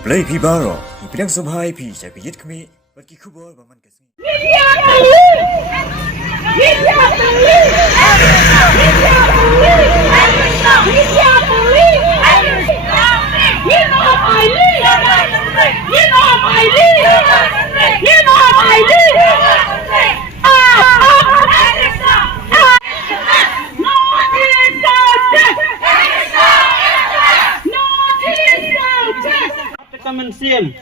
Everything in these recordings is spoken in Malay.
Play Pibaro, Ipidang Subhai Pi, Sapiyit Kami, but Kikubo, Baman Kasi. Kemensian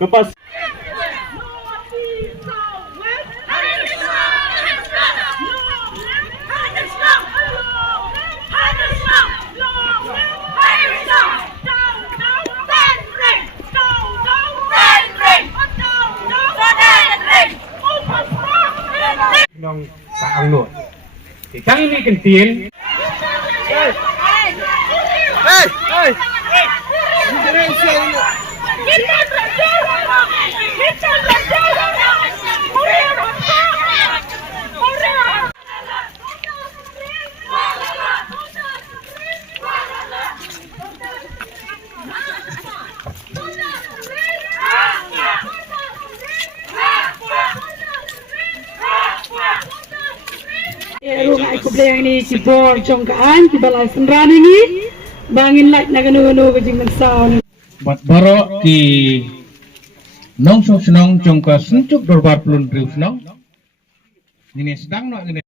kepas nong sang nội thì chẳng đi cần tiền Rumah aku beli yang ini cibor jongkaan di balai senran ini bangin light nagano ke jing sound. buat borok ki nong sok senong jongka sencuk dorbar pelun riu senong ini sedang nak ini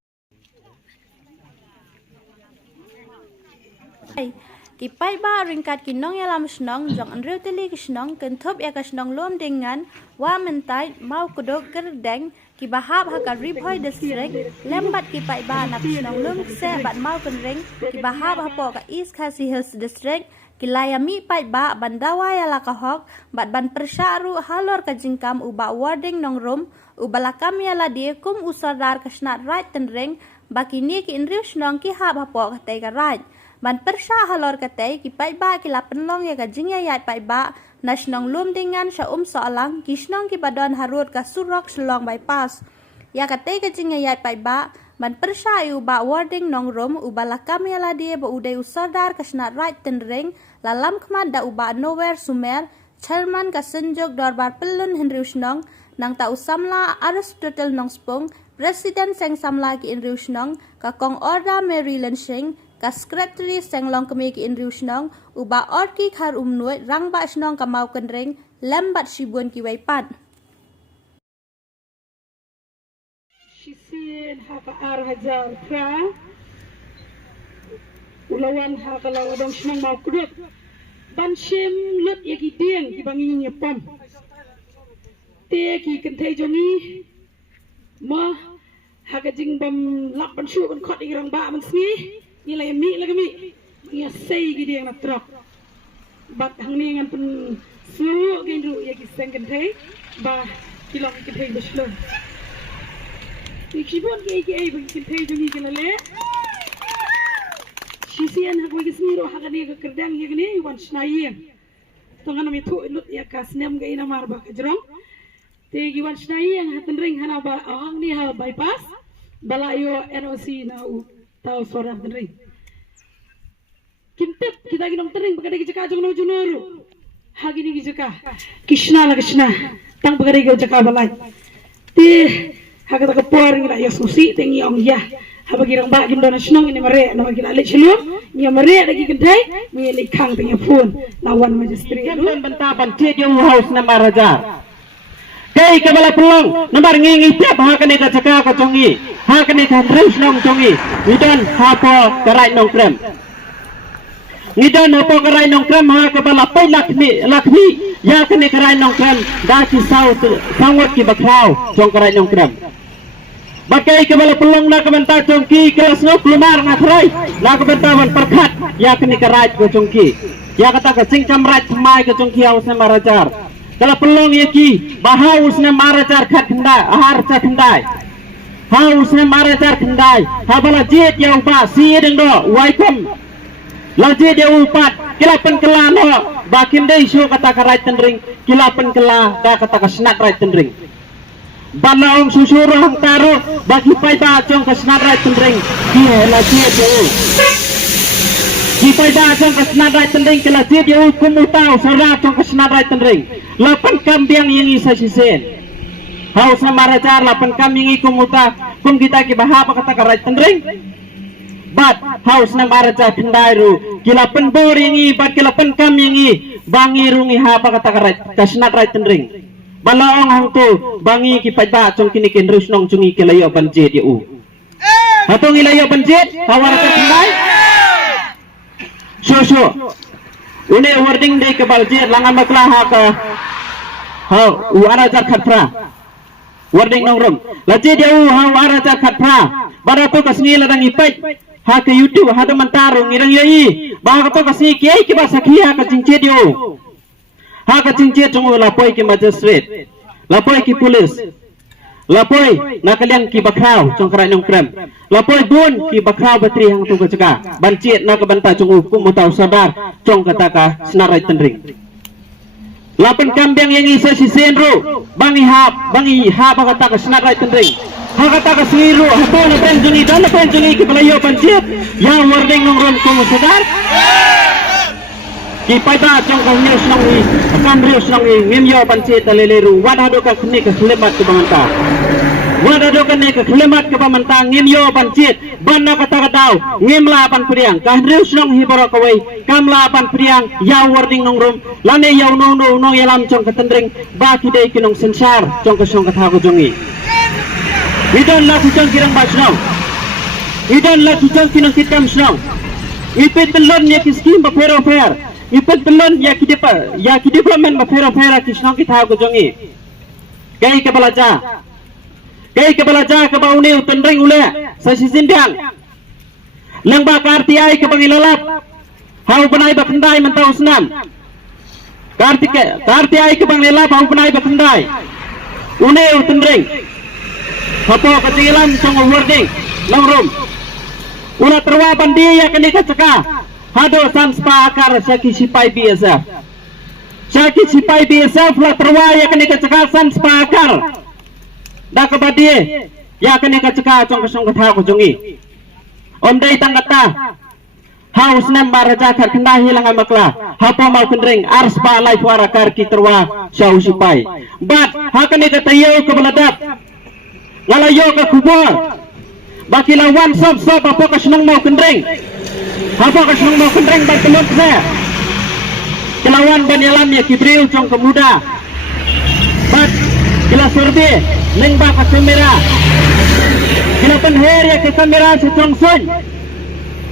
Kipai ba ringkat kinong yalam senong jong anrew teli kisnong kentup ya kisnong lom dengan wa mentai mau kudok gerdeng kibahab haka riboy district lembat kipai ba nak kisnong lom se bat mau kenring kibahab hapo ka east khasi hills district kilayami pai ba bandawa ya lakahok bat ban persyaru halor ka jingkam uba warding nong rum ubalakam ya ladie kum usardar kasnat right tenring bakini ki inrew senong ki hab hapo ka tei ka right ban persya halor katay ki pai ba ki lapen long ya gajing ya yat pai ba nasionong lum dengan sa soalang kisnong ki badon harut ka surok selong bypass ya katay gajing ya yat pai ba ban persya yu ba warding nong rum ubalakam ya ladie ba uday usardar kasnat right tenring lalam kmat da uba nowhere sumer chairman ka senjog dorbar pelun henry usnong nang ta usamla aristotle nong spong president seng samla ki inri usnong ka kong orda maryland sing ka secretary senglong kami ki inriu snong uba orki khar umnuai rangba snong kamau kenring lembat sibun ki waipat Shisin haka hajar pra ulawan haka lawadong snong mau kuduk ban shim lut ya ki dieng ki bangi nyepam te ki kentai jongi ma haka jing bam lap ban shu ban khot irang ba man sni nilai mi lagi mi ya sei gidi yang natrok bat hang ni ngan pun suruh gendru ya kiseng kentai ba kilong kentai beslo ikibon ke ai bagi kentai jungi kelale sisian hak bagi smiro hak ni ke kerdang ya gini wan snayen tongan mi tu lut ya kasnem ga ina mar ba kajrong te gi wan snayen hatan ring hana ba ang ni ha bypass balayo NOC na u tahu suara tering. Kintip kita ginong tering pagkada kita kajong no junuru. Hagi ni kita Krishna la Krishna tang pagkada kita balai. Ti haga tak por ngira ya susi tengi ong ya. Habagi rang ba gindo na snong ini mare na magila le chilum. Nya mare lagi kedai mi likang tengi phone lawan magistri. kan bentapan cie jong house na marajar kay kabala pulong nambar ngingi tiap hakane ka caka ka chongi hakane ka dress nong chongi idon hapo karai nong krem idon hapo karai nong krem ha kabala pai lakmi ya kane karai nong krem da ki saut sangwat ki bakrau chong karai nong krem bakai kabala pulong na kabanta chongki kelas no plumar na thrai na kabanta ban perkhat ya kane karai ko chongki ya kata ka singkam rat mai ka chongki house na marajar kalau pelong yaki bahausnya marajar khat kendai ahar cha kendai hausnya marajar kendai habala jet yang ba si dengdo waikom laje dia upat kilapan kela no bakin dei syo kata ka right tendring kilapan kela da kata ka snat right tendring banaong susuruh taruh bagi pai ba chong ka snat right tendring ki la jet Kita dah jom kesenadai tending kala dia hukum utau serat jom kesenadai tending. Lapan kambing yang isa sisen. Hau sama raja lapan kambing hukum uta kum kita ki bahapa kata karai tending. Bat haus nama raja kendai ru kila penbor yang bat kila penkam yang bangi rungi hapa kata karai kesenadai tending. Balaong hang tu bangi ki pada jom kini kendrus nong cungi kila yo banjir dia u. Hatong ilayo banjir hawar raja kendai. So une wording dei ke baljir langan makla ha ka ha uara jar khatra wording nongrom laje dia ha uara jar khatra bara to kasni ladang ipai ha ke youtube ha mantaro ngirang yai ba to kasni ke ba sakhiya ka jingche dio ha ka jingche tung lapoi ke magistrate lapoi ki police lapoi nakaliang ki bakraw trong krai nong krem lapoi bun ki bakraw batri hang tu kacaka bancit nak banta chung hukum mutau sadar trong kata ka senarai tendring lapan kambing yang isa si senro bangi hap kata ka senarai tendring ha kata ka siru hato na penjungi dan na penjungi ki balayo bancit yang warning nong ron kum sadar ki paita trong ka news nong ni akan news nong ni ngimyo bancit taleleru wadado ka kni ka selebat ke banganta wadado ka ne ka selebat ke banganta ngimyo bancit banna kata katau ngimla pan priang ka news nong hiboro kawai kamla pan priang ya warning nong rom lane ya no yalam trong ka tendring ba ki dei kinong sensar trong ka song ka tha ko jongi idon la ku trong kirang ba snow idon la ku trong kinong kitam snow ipit belon ne kiskim ba pero fair ipet belon ya kidepa men ba fera kisnong kita ko jongi kai ke balaja ke ba une tendring ule sa sisindang lang ba karti ai ke bangilalap hau banai ba kendai mentau senam karti ai ke bangilalap hau banai ba kendai une tendring hapo katilam trong wording langrum una terwa bandi ya kini kacaka hado sanspa akar syaki sipai BSF la terwaya kini kecekal sanspa akar dah kebadie ya kini kecekal cong kesong ketha ko jongi om dei tanggata haus nem baraja kar kenda hilang amakla hapa mau kendring ars ba lai fuara kar ki terwa syau sipai bat hakani katayo ke beladap ngalayo ke kubur bakila wan sob apa kesnong mau kendring apa kesung mau kendreng ban telur saya kelawan ban yalam ya kibril cong kemuda bat kila surbi neng ba ka kamera kila penher ya ke kamera secong sun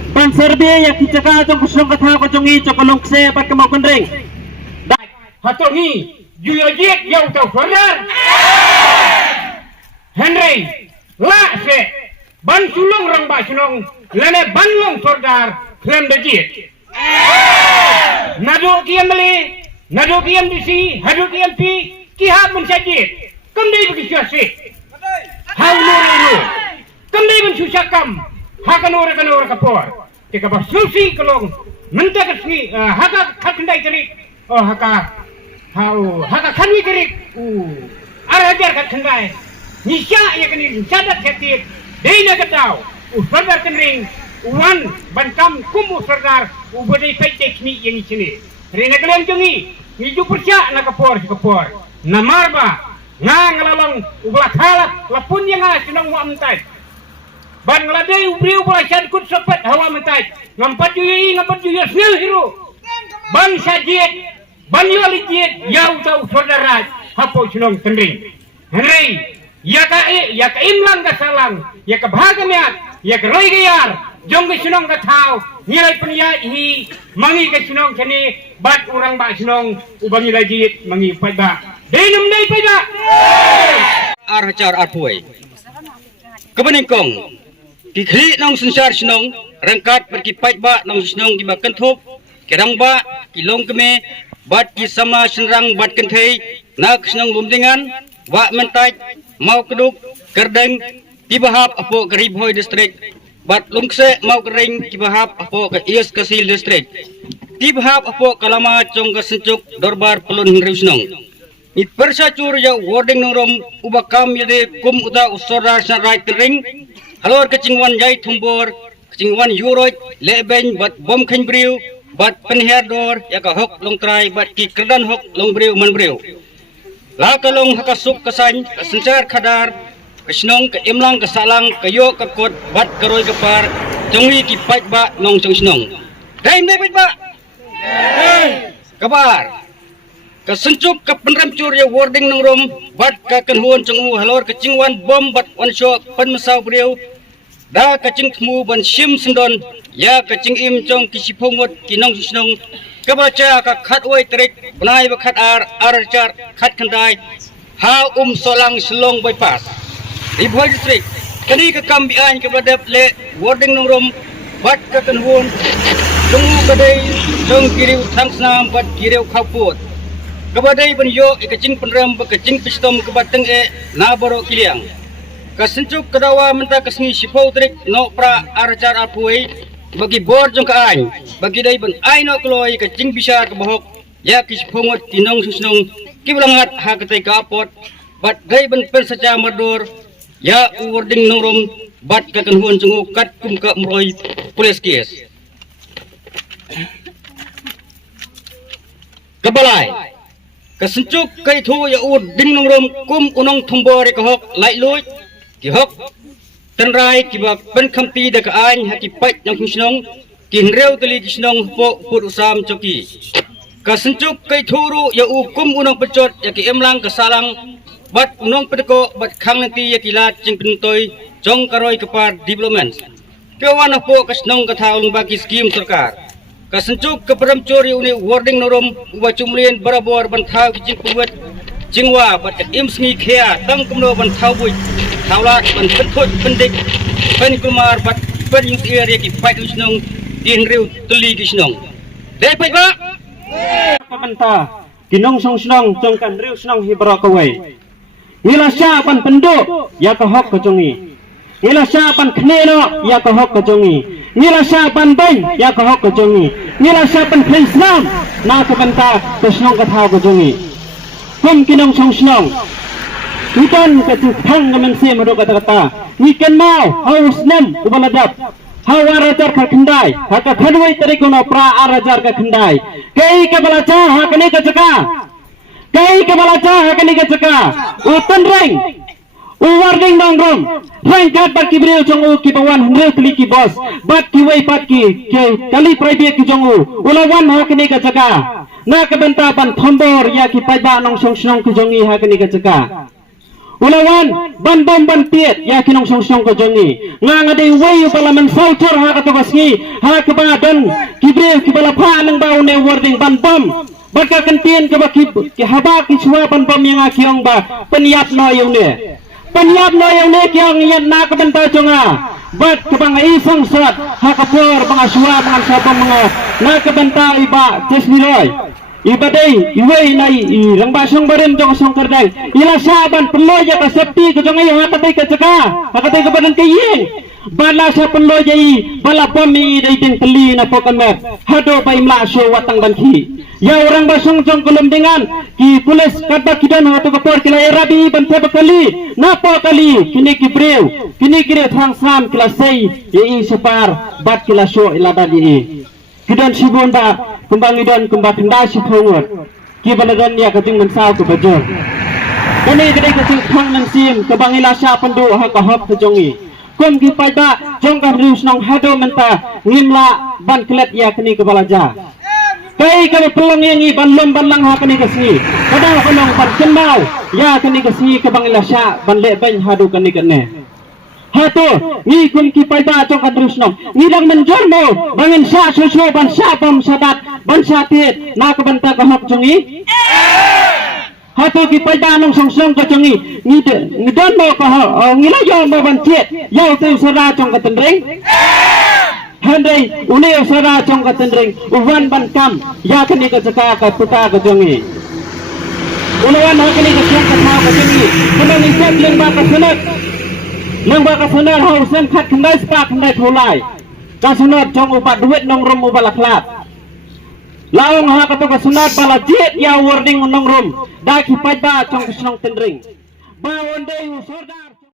ban surbi ya kicaka cong kesung katha ko congi cokolong se bat ke mau kendreng hatongi juyojit yang tau fardar Henry la se ban sulung rang ba sunong lane ban long fardar Klem dajit. Nado kiam beli, nado kiam disi, hado kiam pi, kihab menjajit. Kemdai bagi siasi. Hau nuru, kemdai mensusakam. Hakan ora kapor. Tika basusi kelong. Mentah kesni, haka kakendai kerik. Oh haka kanwi kerik. Arajar kakendai. Nisya ya kini sadat ketik. Dina ketau. Fardar kenring. Wan bankam kumu sardar ubadai kai teknik yang sini. Rena kalian jongi, niju percaya nak kapor. Namarba, ngalalong ublah kalah lapun yang senang wa mentai. Ban ngeladai ubri ublah kut sepet hawa mentai. Ngampat juyi snel hero. Ban sajit, ban yualijit, yau tau saudara hapo senang tendring. Henry, ya ka imlang kasalang, ya ka bahagamiat, ya ka roy gayar. Jong ke sunong katau nilai peniat hi mangi ke sunong kini bat orang ba sunong ubangi lagi mangi pada denum dai pada arhacar arpuai kebeningkong kikli nong sensar sunong rangkat berkipai ba nong sunong di bakan thup kerang ba kilong keme bat ki sama senrang bat kenthei nak sunong lumdingan wa mentai mau keduk kerdeng di bahap apo Garibhoi district bat lungse mau kering kibahap apo ke Ius Kasil district kibahap apo kalama cong ke sencuk dorbar pelun riusnong it persacur ya wording nongrom ubakam yade kum uta usora sarai kering halor kecingwan jai thumbor Cingwan Euroi leben bat bom khen briu bat penherdor ya ka hok long trai bat ki kerdan hok long briu man briu. La ka long haka suk kasan sencar khadar kesnong ke imlang ke salang ke yo ke kot bat karoi ke par jongi ki pat ba nong chong snong. Dai me pat ba. Kabar. Kesencuk ke penramcur ya wording nong rom bat ka kenhuan chongu halor ke cingwan bom bat on show pen mesau briu. Da kacing temu ban sim sendon ya kacing im chong kisipomot kinong snong kabaca ka khat oi trik benai ba khat ar char khat khandai ha solang selong bypass Ribuai distrik kani ka kambian ka badap le wording nong rom bat ka kanhun tungu kadai chong kiriu thangsnam bat kiriu khaput kabadai ban yo kacing penram ba kacing pistom ka bateng na baro kiliang Kesencuk kedawa menta kesni sipau trik no pra arcar apuai bagi bor jong kaany bagi dai ban ai no kloi ke cing bisa ke bohok ya kispongot tinong susnong kiblangat ha ketai ka apot bat dai ban pen saja madur ya wording nongrom bat ka kenhuan jungu kat kum ka mroi police case kebalai kesencuk kai thu ya wording nongrom kum unong thumbore ka hok lai lui ki hok tenrai ki ba ben khampi da ka an ha ki pat nang snong kin reu tali ki snong po put usam choki ka sencuk kai thuru ya u kum unong pecot ya ki emlang ka salang bat unong pedeko bat khang nanti ya ki lat jing pentoi jong karoi ka par development ke wana po ka snong ka thaung ba ki skim sarkar ka sencuk ka param chori uni wording norom uba chumlien barabor ban thau ki jing puwet jingwa bat im sngi khia tang kumno ban thau bui Taulat ban penthut pendik pen kumar bat pen yung area ki pai usnong tin riu tuli ki snong dei pai ba Pemanta kinong song snong jong kan riu snong hibra kawai ila sya ban penduk ya ka hok ka jongi ila sya ban kneno ya ka hok ka jongi ila sya ban ben ya ka hok ka jongi ila sya ban Islam na ka banta ka snong ka thau ka jongi kum kinong song snong Ikan kecutang kemen si madu kata-kata. Ikan mau haus nem ubaladap. Hawa rajar ka kendai. Haka khanwai tari kuno pra arajar ka kendai. Kei ka balaca hakani ka ceka. Kei ka balaca hakani ka ceka. Utan reng. Uwarding dong rom. Reng kat bat ki beriu jongu ki bawan hendreu teli ki bos. Bat ki wei pat ki kali private ki jongu. Ulawan hakani ka ceka. Na kabenta ban thombor ya ki paiba nong song snong ki jongi hakani ka ceka. Ulawan ban tiet ya kinong song ko jongi nga ngadai wayu parlamen voucher ha ka basngi ha ka ba dan kibre ki bala pha nang ba ne wording ban bom baka kentien ka ba ki haba ki chwa ban bom yang akiong ba peniap no yung ne kiong yan na ka benta jonga bat ka bang isang sat ha ka por bang aswa bang sapa mga na ka benta iba tesniroy Ibadai, iway na irang basong barim jong song kardang. Ila saban perlo ya ka septi ko jong ayo hakatay ka caka. Hakatay ka badan kaying. Bala sa perlo jai bala pomi dai ting teli na pokamer. Hado pa imla so watang banki. Ya orang basong jong kulumdingan ki pulis kada kidan hato kapor kila erabi ban teba kali. Napa kali kini ki breu. Kini kire thang sam kila sei ye separ bat kila so ilada di. Kidan sibon ba kumbang idan kumba tenda si thongot ki baladan ya kating mensau ke bajor kani kedai kating thang nang sim kabang ila sya pandu ha ka hop jongi kum ki paida jong ka rius nong hado menta ngimla ban klet ya kani ke balaja kai ka pelong yang i ban lom ban lang ha kani kasni kada kolong ban kenmau ya kani kasni kabang ila sya ban le ban hado kani kene Hato, ni kum ki paida jong ka rius nong ni dang menjormo bangin sya susu ban sya bom sadat ban syatit na kabanta ka hop jongi hato ki paida nong song ka jongi ni don mo ka ngilayo mo ban tiet yaw tu sara jong ka tendring handai uni sara jong ka tendring uwan ban kam ya kani ka caka ka puta ka jongi ulawan ha kani ka jong ka thau ka jongi kemang isem leng ba ka sunat leng ba ka sunat hausen khat khandai spa khandai tholai ka sunat jong ubat duit nong rom ubala klat Laong ha ka to ka sunat bala jet ya wording nong rom da ki paida jong ka snong tendring ba one day sordar